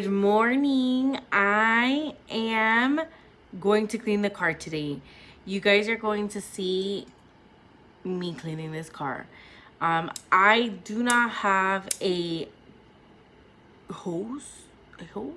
Good morning. I am going to clean the car today. You guys are going to see me cleaning this car. I do not have a hose. A hose?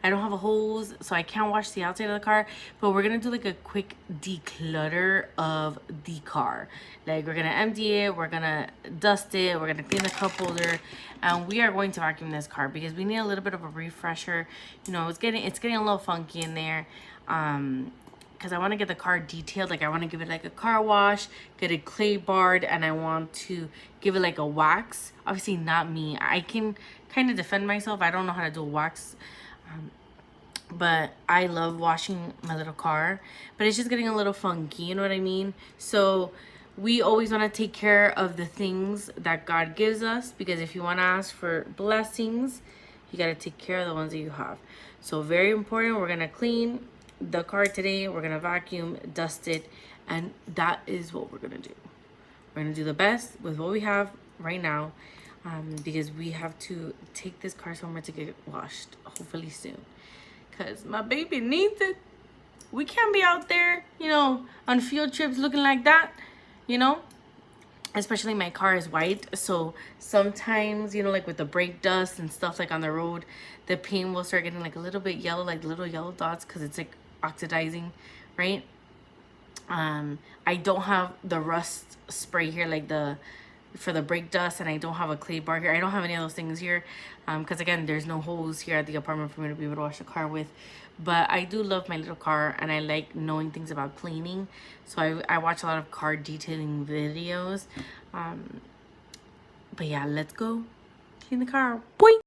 I don't have a hose, so I can't wash the outside of the car. But we're gonna do like a quick declutter of the car. Like we're gonna empty it, we're gonna dust it, we're gonna clean the cup holder, and we are going to vacuum this car because we need a little bit of a refresher. You know, it's getting a little funky in there. Because I want to get the car detailed. Like I want to give it like a car wash, get it clay barred, and I want to give it like a wax. Obviously not me. I can kind of defend myself. I don't know how to do a wax. But I love washing my little car. But it's just getting a little funky, you know what I mean? So we always want to take care of the things that God gives us. Because if you want to ask for blessings, you got to take care of the ones that you have. So very important. We're going to clean the car today. We're gonna vacuum, dust it, and that is what we're gonna do. We're gonna do the best with what we have right now, because we have to take this car somewhere to get washed, hopefully soon, because my baby needs it. We can't be out there, you know, on field trips looking like that, you know. Especially my car is white, so sometimes, you know, like with the brake dust and stuff like on the road, the paint will start getting like a little bit yellow, like little yellow dots, because it's like oxidizing, right? I don't have the rust spray here, like for the brake dust, and I don't have a clay bar here. I don't have any of those things here, because again, there's no hose here at the apartment for me to be able to wash the car with. But I do love my little car, and I like knowing things about cleaning, so I watch a lot of car detailing videos. But yeah, let's go clean the car. Boing!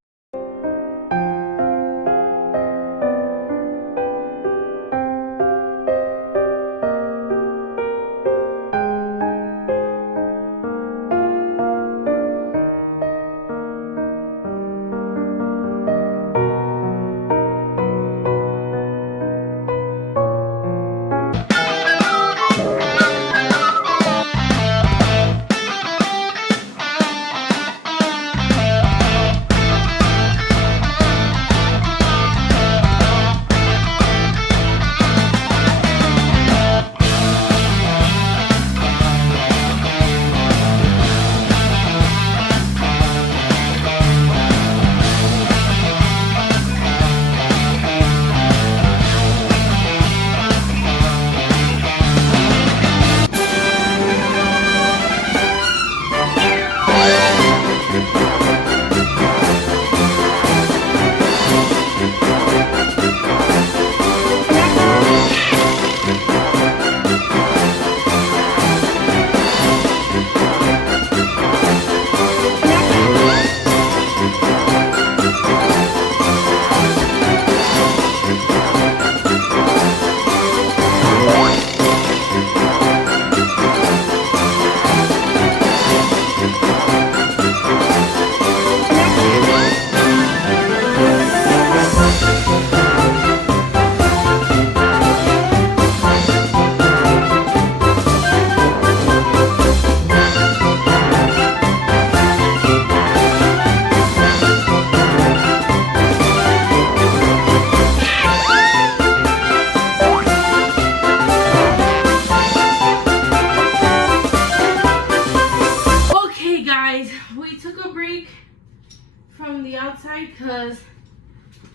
From the outside because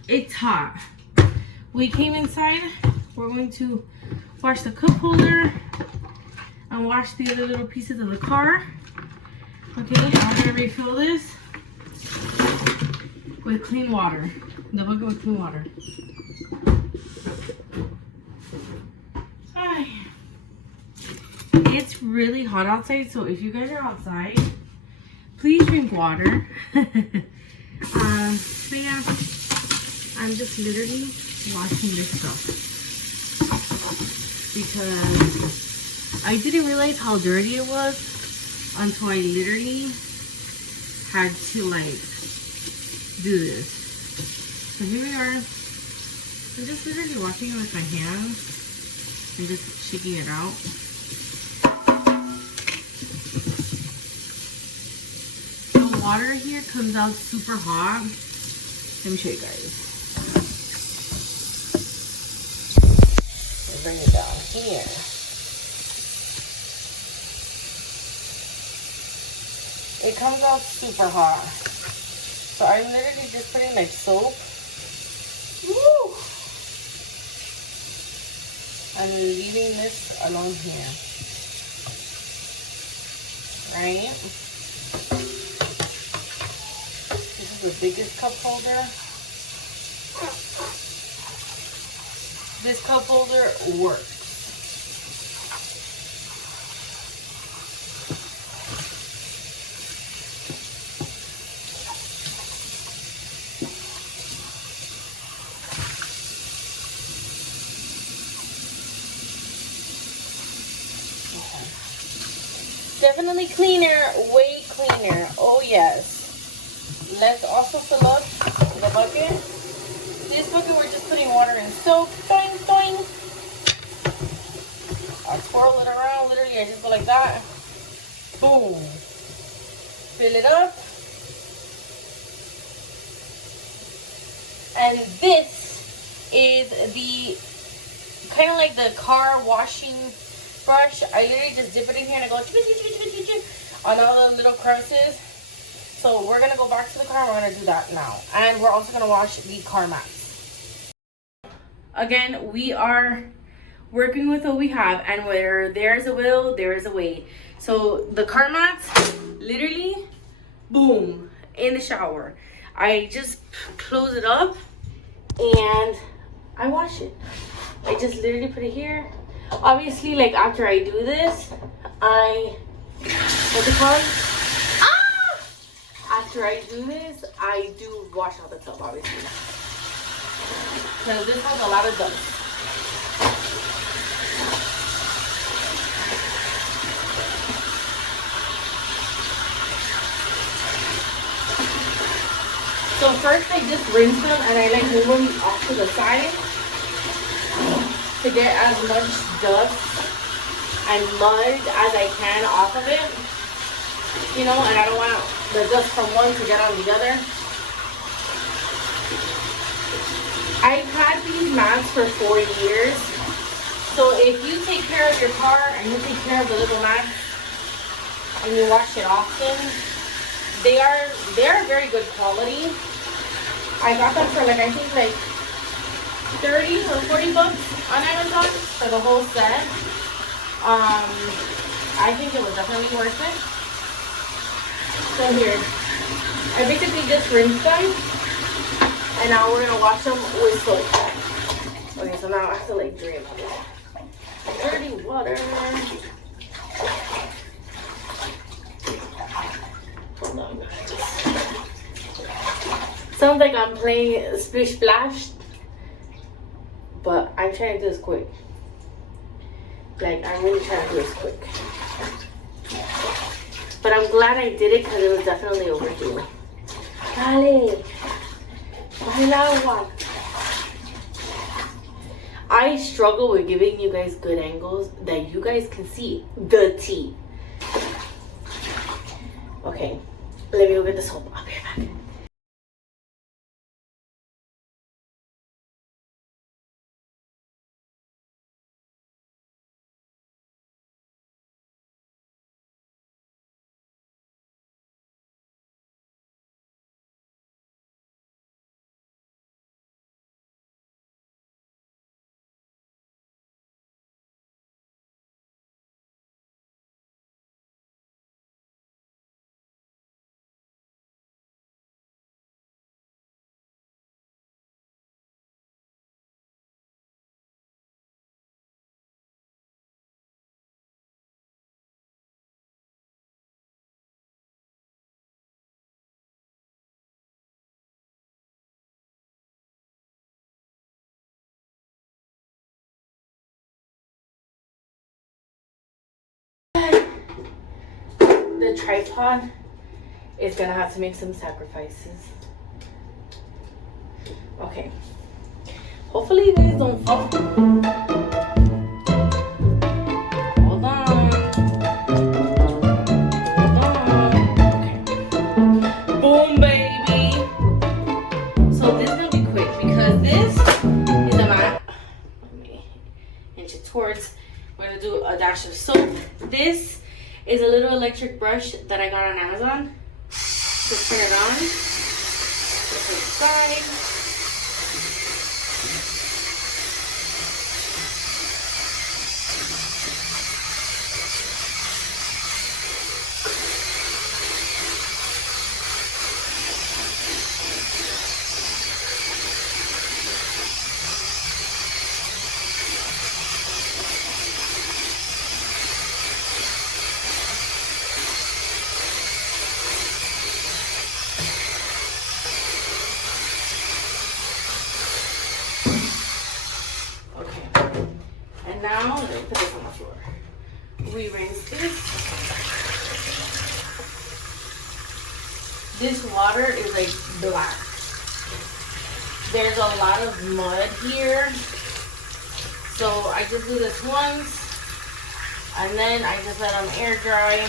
it's hot. We came inside. We're going to wash the cup holder and wash the other little pieces of the car. Okay, I'm gonna refill this with clean water. The bucket with clean water. It's really hot outside, so if you guys are outside, please drink water. But yeah, I'm just literally washing this stuff because I didn't realize how dirty it was until I literally had to like do this. So here we are. I'm just literally washing it with my hands and just shaking it out. The water here comes out super hot, Let me show you guys. Let's bring it down here. It comes out super hot. So I'm literally just putting like soap. Woo! I'm leaving this along here. Right? This is the biggest cup holder. This cup holder works. Definitely cleaner, way cleaner. Oh yes. Let's also fill up the bucket. This bucket we're just putting water and soap. Doing, doing. I twirl it around. Literally, I just go like that. Boom. Fill it up. And this is the kind of like the car washing brush. I literally just dip it in here and I go on all the little crevices. So we're gonna go back to the car and we're gonna do that now. And we're also gonna wash the car mats. Again, we are working with what we have, and where there's a will, there is a way. So the car mats, literally, boom, in the shower. I just close it up and I wash it. I just literally put it here. Obviously, like after I do this, what's it called? After I do this, I do wash out the tub, obviously. Because this has a lot of dust. So first I just rinse them and I like move them off to the side to get as much dust and mud as I can off of it. You know, and I don't want the dust from one to get on the other. I've had these mats for 4 years. So if you take care of your car and you take care of the little mats and you wash it often, they are very good quality. I got them for like, I think like 30 or 40 bucks on Amazon for the whole set. I think it was definitely worth it. So here, I basically just rinsed them, and now we're gonna wash them with soap. Okay, so now I have to like drain it. Dirty water. Hold on, guys. Sounds like I'm playing Splish Splash, but I'm trying to do this quick. Like, I'm really trying to do this quick. But I'm glad I did it because it was definitely overdue. Dale. Baila agua. I struggle with giving you guys good angles that you guys can see the tea. Okay, let me go get the soap. I'll be right back. The tripod is gonna have to make some sacrifices. Okay. Hopefully you guys don't fall. Hold on. Hold on. Okay. Boom, baby. So is a little electric brush that I got on Amazon. Just turn it on. Put it aside. And now, let me put this on the floor. We rinse this. This water is like black. There's a lot of mud here. So I just do this once. And then I just let them air dry.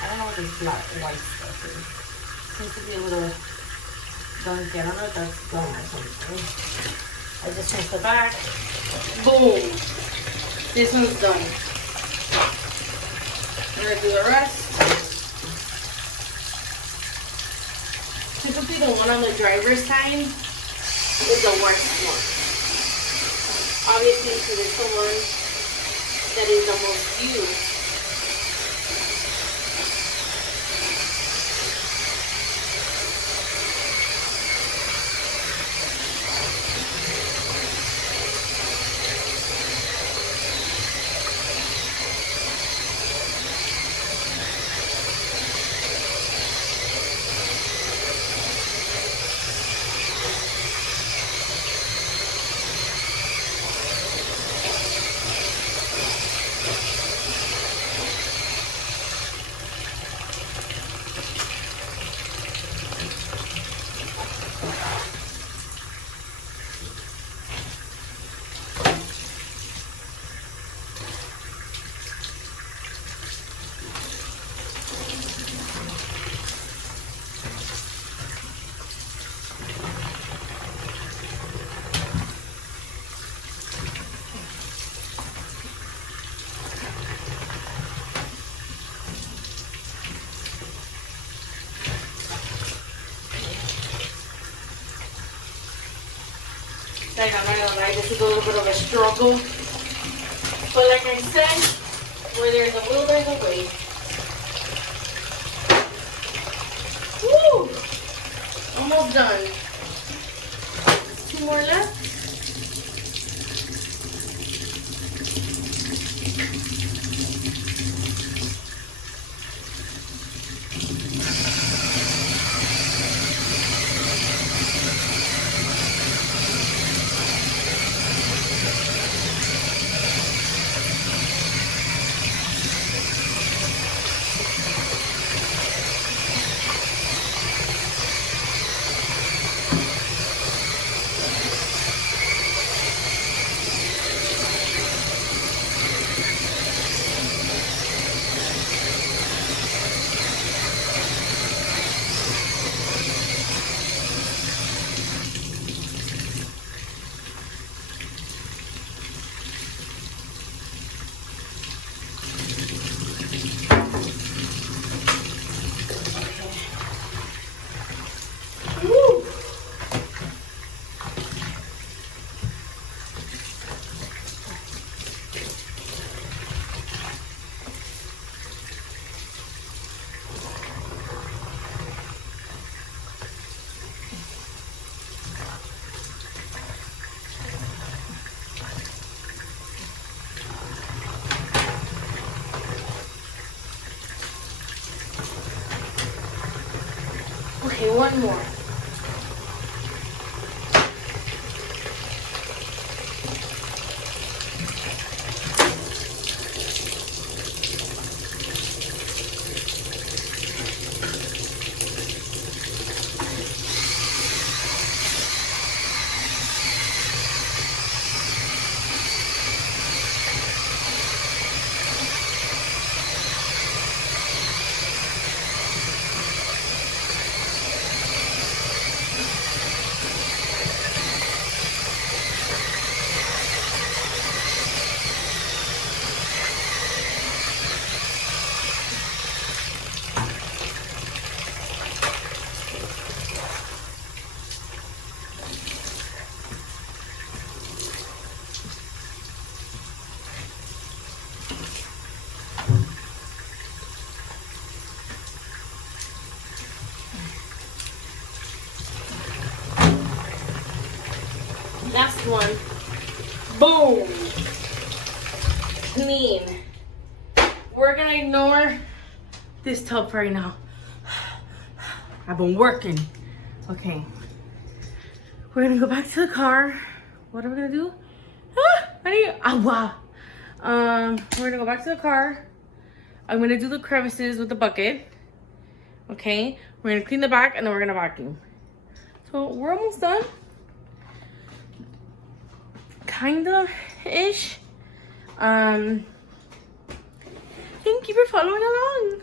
I don't know what this black white stuff is. Seems to be a little gunky. I don't know if that's gum or something. I just rinse the back. Boom. This one's done. I'm gonna do the rest. Typically the one on the driver's side is the worst one. Obviously, because it's the one that is the most used. Like, I'm not gonna lie, this is a little bit of a struggle. But like I said, where there's a will, there's a way. Woo! Almost done. 2 more left. Okay, one more. one. Boom. Clean. We're gonna ignore this tub for right now. I've been working. Okay. We're gonna go back to the car. What are we gonna do? Wow. We're gonna go back to the car. I'm gonna do the crevices with the bucket. Okay. We're gonna clean the back and then we're gonna vacuum. So we're almost done. Kinda-ish. Thank you for following along.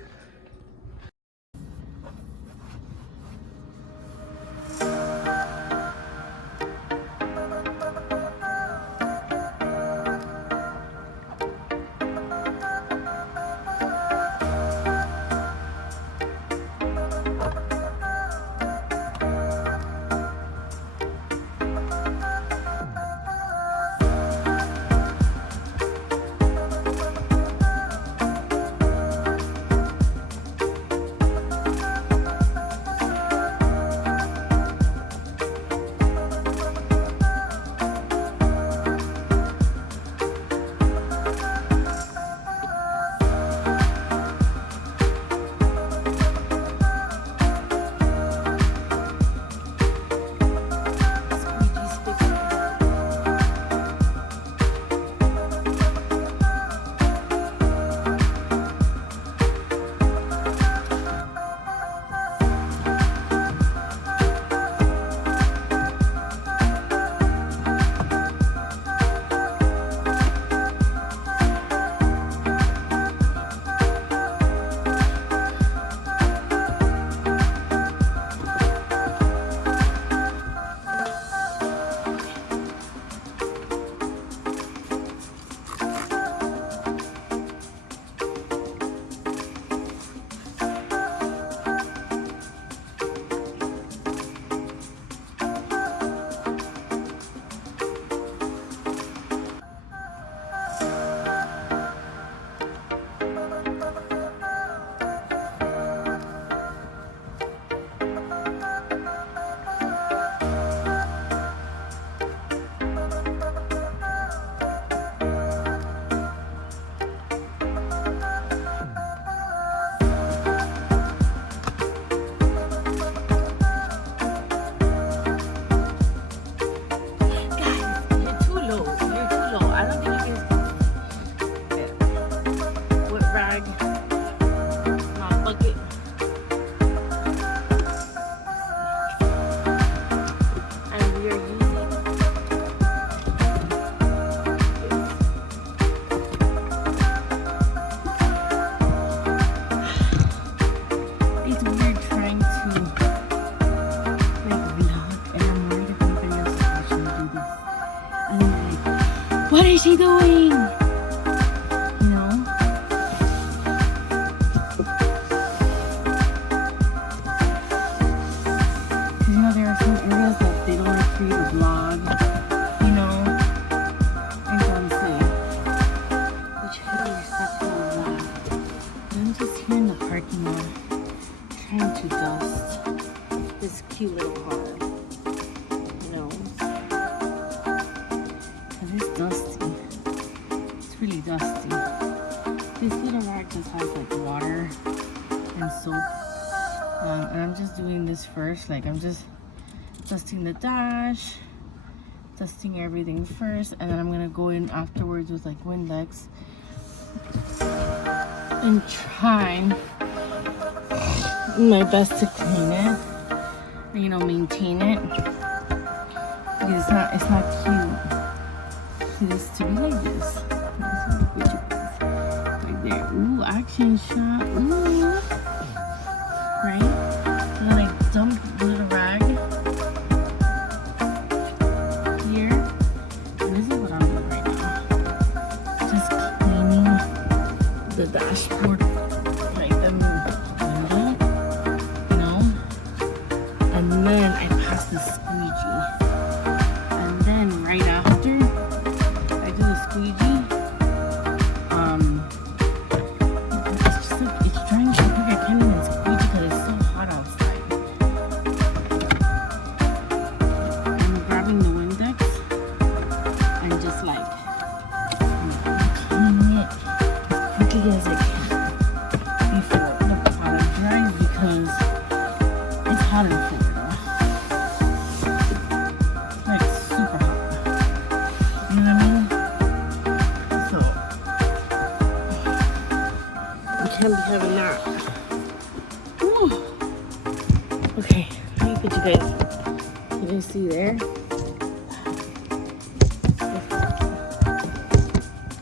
What is she doing? You know? Because, you know, there are some areas that they don't want to create a vlog, you know? And so I'm saying, we try to be respectful of that. I'm just here in the parking lot trying to dust this cute little car. It's dusty. It's really dusty. This little rag just has like water and soap. And I'm just doing this first. Like I'm just dusting the dash, dusting everything first, and then I'm gonna go in afterwards with like Windex and try my best to clean it. Or, you know, maintain it. Because it's not cute. It is to be like this. Right there. Ooh, action shot. Ooh. Right? And then I dump a little rag here. And this is what I'm doing right now. Just cleaning the dashboard. Like the window. You know? And then I pass the squeegee. And then right after squeegee. It's just like it's drying so quick I can't even squeegee because it's so hot outside. I'm grabbing the Windex can't be having that. Whew. Okay, let me put you guys. You can see there. Let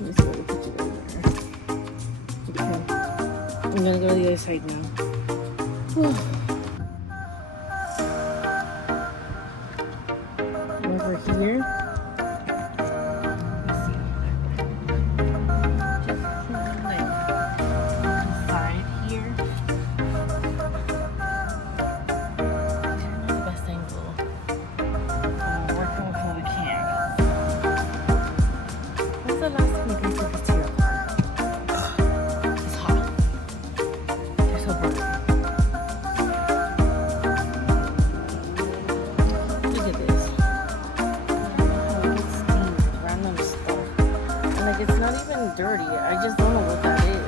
me see if I can put you guys there. Okay. I'm gonna go to the other side now. Whew. Over here. It's not even dirty. I just don't know what that is.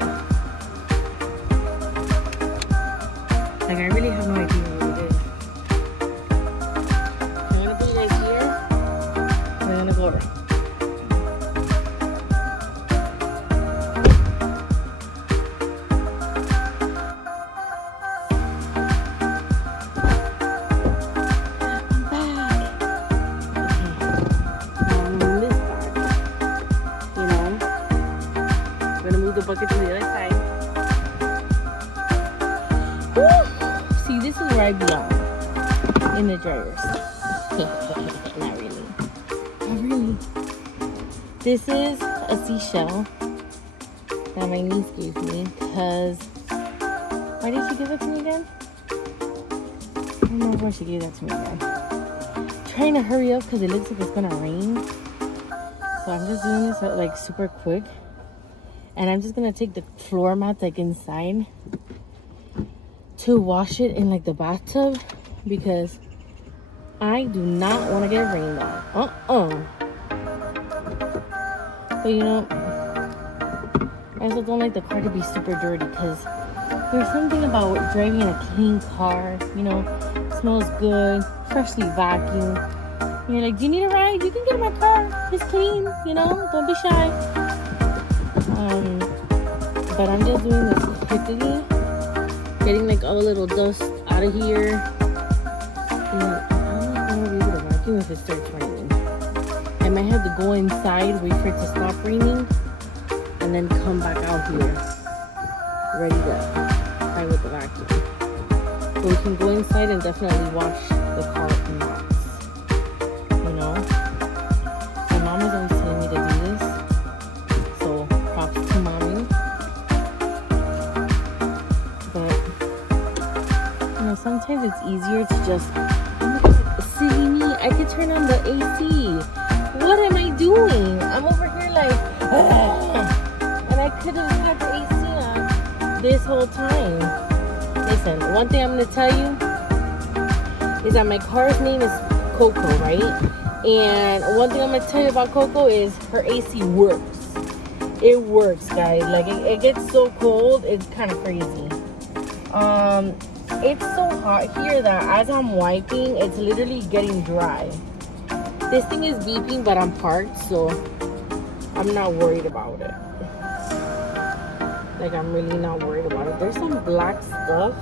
Like, I really have no idea what it is. I'm gonna put you guys here. We're gonna go around. The bucket to the other side. Woo! See, this is where I belong. In the dryers. Not really. Not really. This is a seashell that my niece gave me because... Why did she give it to me again? I don't know why she gave that to me again. Trying to hurry up because it looks like it's gonna rain. So I'm just doing this like super quick. And I'm just gonna take the floor mat like inside to wash it in like the bathtub because I do not want to get rained on. But you know, I also don't like the car to be super dirty because there's something about driving a clean car, you know, it smells good, freshly vacuumed. And you're like, do you need a ride? You can get in my car. It's clean, you know, don't be shy. But I'm just doing this quickly, getting like all the little dust out of here. And I don't know if I'm gonna be able to vacuum if it starts raining. I might have to go inside, wait for it to stop raining, and then come back out here, ready to try with the vacuum. So we can go inside and definitely wash the car in lots. You know? My mom is always telling me to do this. So props to mommy. Sometimes it's easier to just, oh my God, silly me, I could turn on the AC. What am I doing? I'm over here like, and I could have had the AC on this whole time. Listen, one thing I'm going to tell you is that my car's name is COCO, right? And one thing I'm going to tell you about COCO is her AC works. It works, guys. Like, it gets so cold, it's kind of crazy. It's so hot here that as I'm wiping, it's literally getting dry. This thing is beeping, but I'm parked, so I'm not worried about it. Like, I'm really not worried about it. There's some black stuff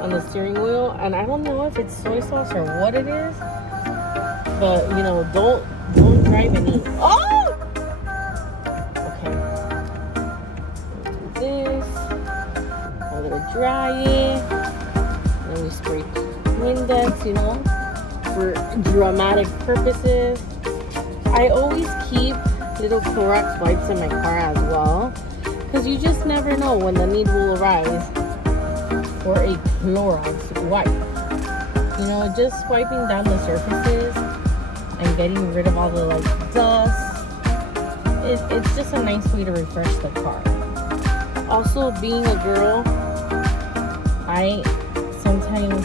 on the steering wheel, and I don't know if it's soy sauce or what it is. But, you know, don't drive and eat. Oh! Okay. Do this. A little dry it. Then we spray Windex, you know, for dramatic purposes. I always keep little Clorox wipes in my car as well, because you just never know when the need will arise for a Clorox wipe. You know, just wiping down the surfaces and getting rid of all the like dust. It's just a nice way to refresh the car. Also, being a girl, I sometimes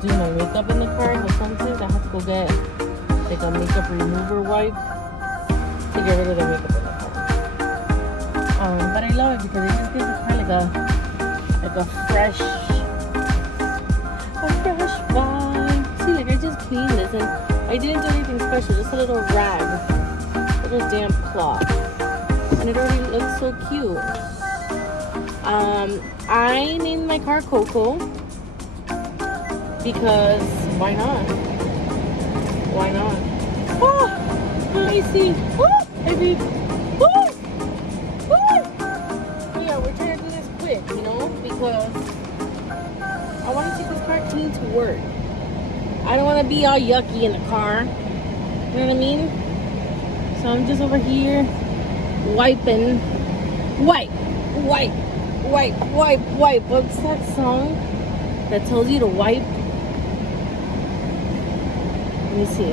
do my makeup in the car, but sometimes I have to go get like a makeup remover wipe to get rid of the makeup in the car. But I love it because it just gives the car like a fresh vibe. See, like I just cleaned this and I didn't do anything special, just a little rag, a little damp cloth, and it already looks so cute. I named my car Coco because why not? Why not? Oh, let me see. Oh, baby. Oh, oh. Yeah, we're trying to do this quick, you know, because I want to take this car clean to work. I don't want to be all yucky in the car. You know what I mean? So I'm just over here wiping. Wipe. What's that song that tells you to wipe? Let me see.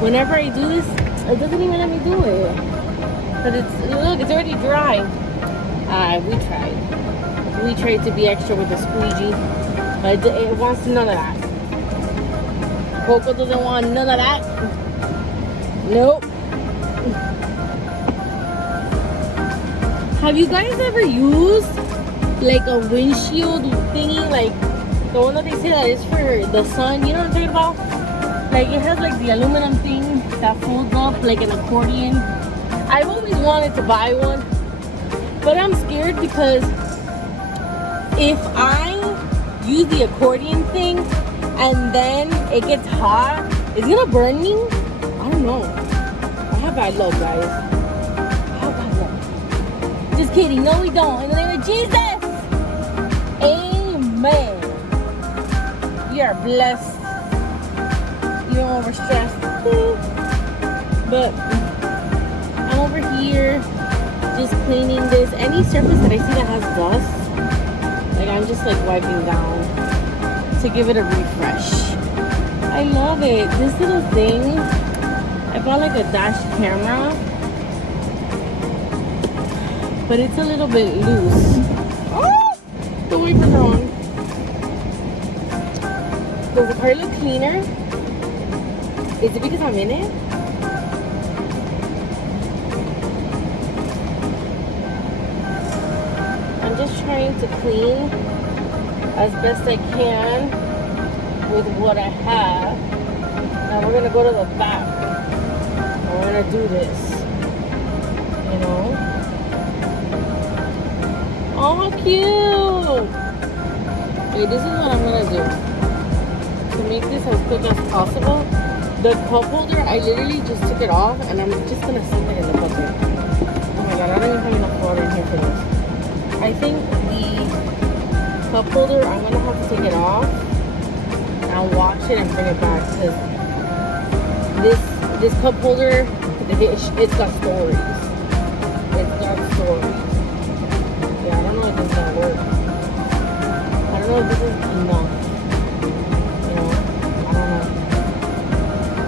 Whenever I do this, it doesn't even let me do it. But look, it's already dry. We tried. We tried to be extra with the squeegee, but it wants none of that. Coco doesn't want none of that. Nope. Have you guys ever used like a windshield thingy, like the one that they say that is for the sun? You know what I'm talking about? Like it has like the aluminum thing that folds up like an accordion. I've always wanted to buy one, but I'm scared because if I use the accordion thing and then it gets hot, it's gonna burn me. I don't know. I have bad luck, guys. I have bad luck. Just kidding. No, we don't. In the name of Jesus. Amen. We are blessed. You don't overstress. But I'm over here just cleaning this. Any surface that I see that has dust, like I'm just like wiping down to give it a refresh. I love it. This little thing, I bought like a dash camera, but it's a little bit loose. Oh, the wipers are on. Does the car look cleaner? Is it because I'm in it? I'm just trying to clean as best I can with what I have. Now we're gonna go to the back. And we're gonna do this. You know? Oh, how cute! Okay, this is what I'm gonna do. To make this as quick as possible, the cup holder, I literally just took it off and I'm just gonna stick it in the bucket. Oh my god, I don't even have enough water in here for this. I think the cup holder, I'm gonna have to take it off and wash it and bring it back because this cup holder, it's got stories. It's got stories. Yeah, I don't know if this is gonna work. I don't know if this is enough. You know, I don't know.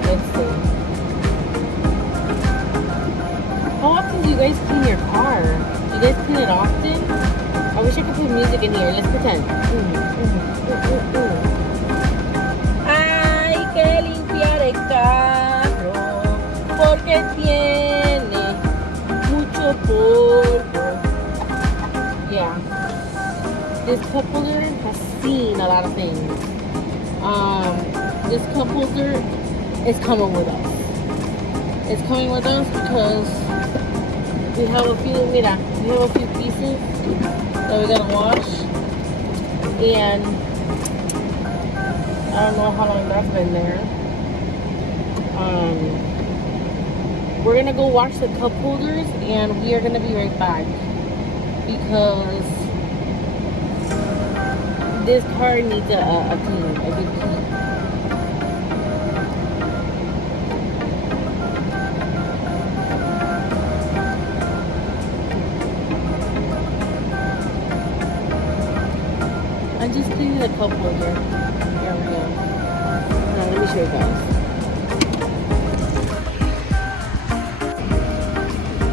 Let's see. How often do you guys clean your car? Do you guys clean it often? I wish I could put music in here. Let's pretend. Hay que limpiar el carro porque tiene mucho polvo. Yeah. This cup holder has seen a lot of things. This cup holder is coming with us. It's coming with us because we have a few pieces that we gotta wash, and I don't know how long that's been there. We're gonna go wash the cup holders and we are gonna be right back because this car needs a clean, a good clean. I'm just cleaning the cup holder. There we go. Now let me show you guys.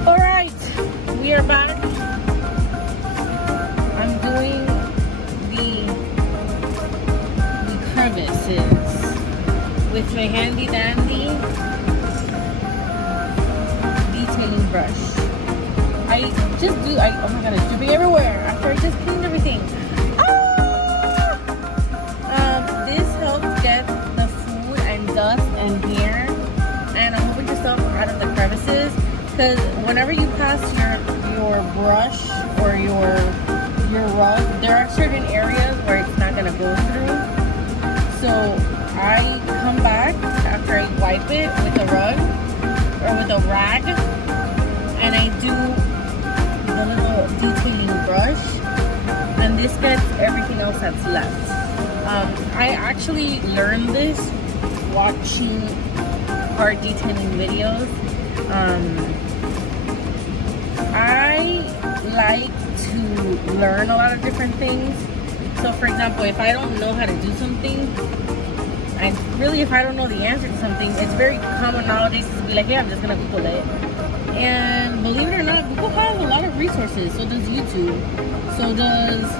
Alright, we are back. I'm doing the crevices with my handy dandy detailing brush. Oh my god, it's dripping everywhere after I just cleaned everything. This helps get the food and dust and hair and a whole bunch of stuff out of the crevices, because whenever you pass your brush or your go through. So I come back after I wipe it with a rug or with a rag, and I do the little detailing brush, and this gets everything else that's left. I actually learned this watching car detailing videos. I like to learn a lot of different things. So for example, if I don't know how to do something, if I don't know the answer to something, it's very common nowadays to be like, hey, I'm just gonna Google it. And believe it or not, Google has a lot of resources. So does YouTube. So does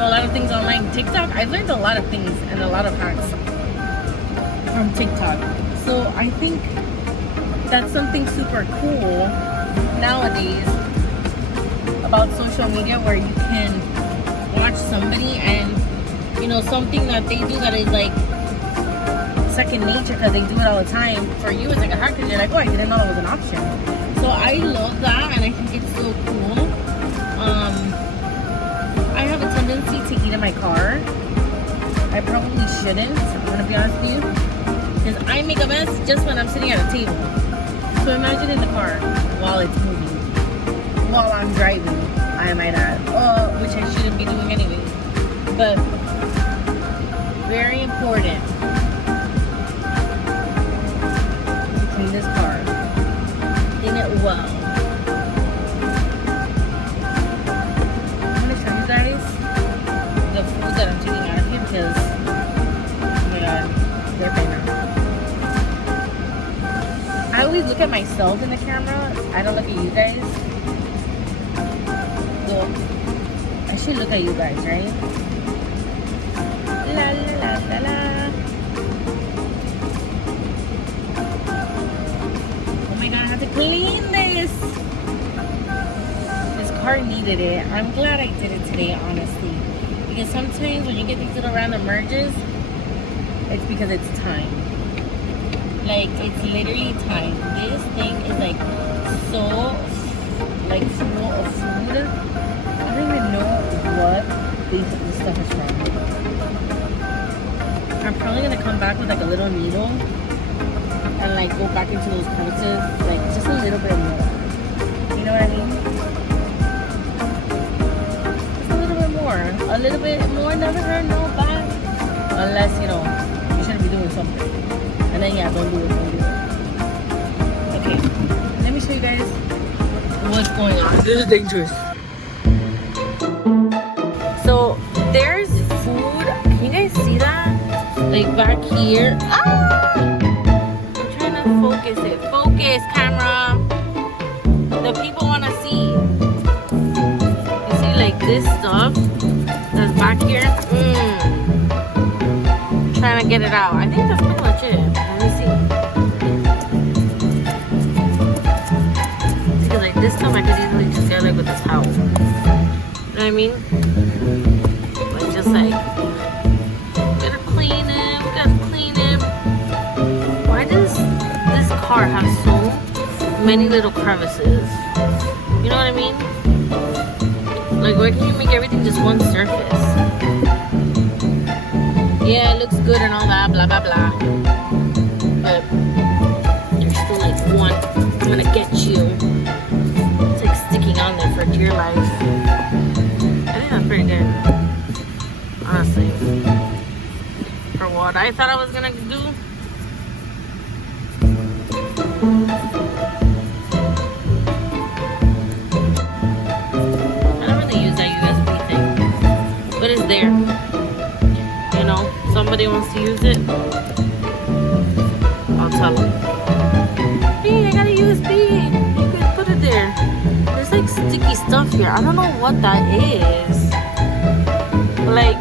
a lot of things online. TikTok, I've learned a lot of things and a lot of hacks from TikTok. So I think that's something super cool nowadays about social media, where you can watch somebody and, you know, something that they do that is like second nature because they do it all the time. For you, it's like a hack because you're like, oh, I didn't know that was an option. So I love that, and I think it's so cool. I have a tendency to eat in my car. I probably shouldn't, I'm gonna be honest with you, because I make a mess just when I'm sitting at a table. So imagine in the car while it's moving, while I'm driving, I might add, which I shouldn't be doing anyway. But very important to clean this car, clean it well. I'm gonna show you guys the food that I'm taking out of here because, oh my god, they're big now. I always look at myself in the camera. I don't look at you guys. So I should look at you guys, right? La la la la la. Oh my god, I have to clean this. This car needed it. I'm glad I did it today, honestly. Because sometimes when you get these little random merges, it's because it's time. Like, it's literally time. This thing is like so like full of food. I don't even know what this stuff is from. I'm probably gonna come back with like a little needle and like go back into those crevices, like just a little bit more. You know what I mean? Just a little bit more. A little bit more never hurt nobody. Unless, you know, you shouldn't be doing something. And then yeah, don't do it. Okay, let me show you guys what's going on. This is dangerous. So there's food. Can you guys see that? Like back here. Ah! I'm trying to focus it. Focus, camera. The people want to see. You see, like this stuff that's back here. I'm trying to get it out. I think that's pretty much it. Let me see. Because like this stuff I could easily just get like with this towel. You know what I mean? Like just like, we gotta clean it. We gotta clean it. Why does this car have so many little crevices? You know what I mean? Like, why can't you make everything just one surface? Yeah, it looks good and all that, blah, blah, blah. But there's still like one. I'm gonna get you. It's like sticking on there for dear life. I think that's pretty good. Honestly. For what I thought I was gonna do. I don't really use that USB thing. But it's there. You know, somebody wants to use it, I'll tell them, hey, I got a USB, you could put it there. There's like sticky stuff here. I don't know what that is, but like,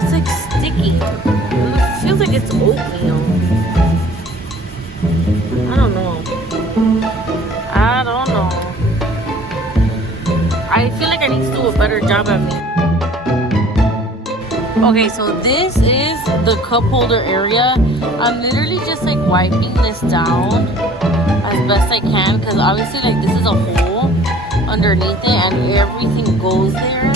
it's like sticky. It feels like it's oatmeal. I don't know. I feel like I need to do a better job at me. Okay, so this is the cup holder area. I'm literally just like wiping this down as best I can, because obviously like this is a hole underneath it and everything goes there.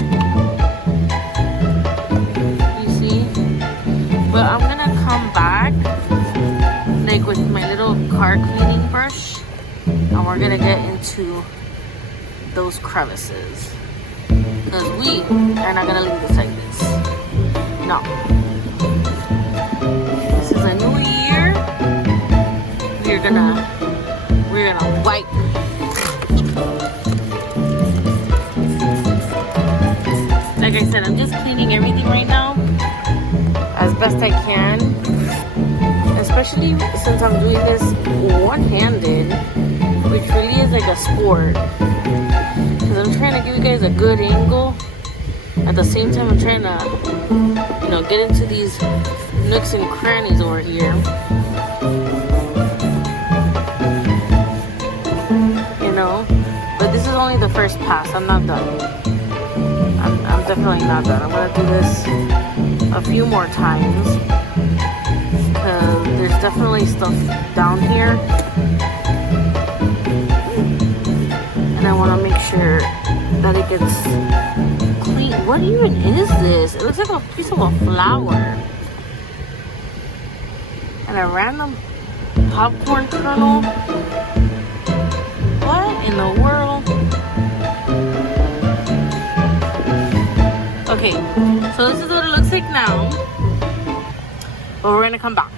But I'm gonna come back like with my little car cleaning brush, and we're gonna get into those crevices, because we are not gonna leave this like this. No. This is a new year. We're gonna wipe. Like I said, I'm just cleaning everything right now as best I can, especially since I'm doing this one-handed, which really is like a sport, because I'm trying to give you guys a good angle. At the same time, I'm trying to, you know, get into these nooks and crannies over here. You know, but this is only the first pass. I'm not done. I'm definitely not done. I'm gonna do this a few more times, because there's definitely stuff down here, and I want to make sure that it gets clean. What even is this? It looks like a piece of a flower and a random popcorn kernel. What in the world? Okay, so this is what it looks like now, but we're gonna come back.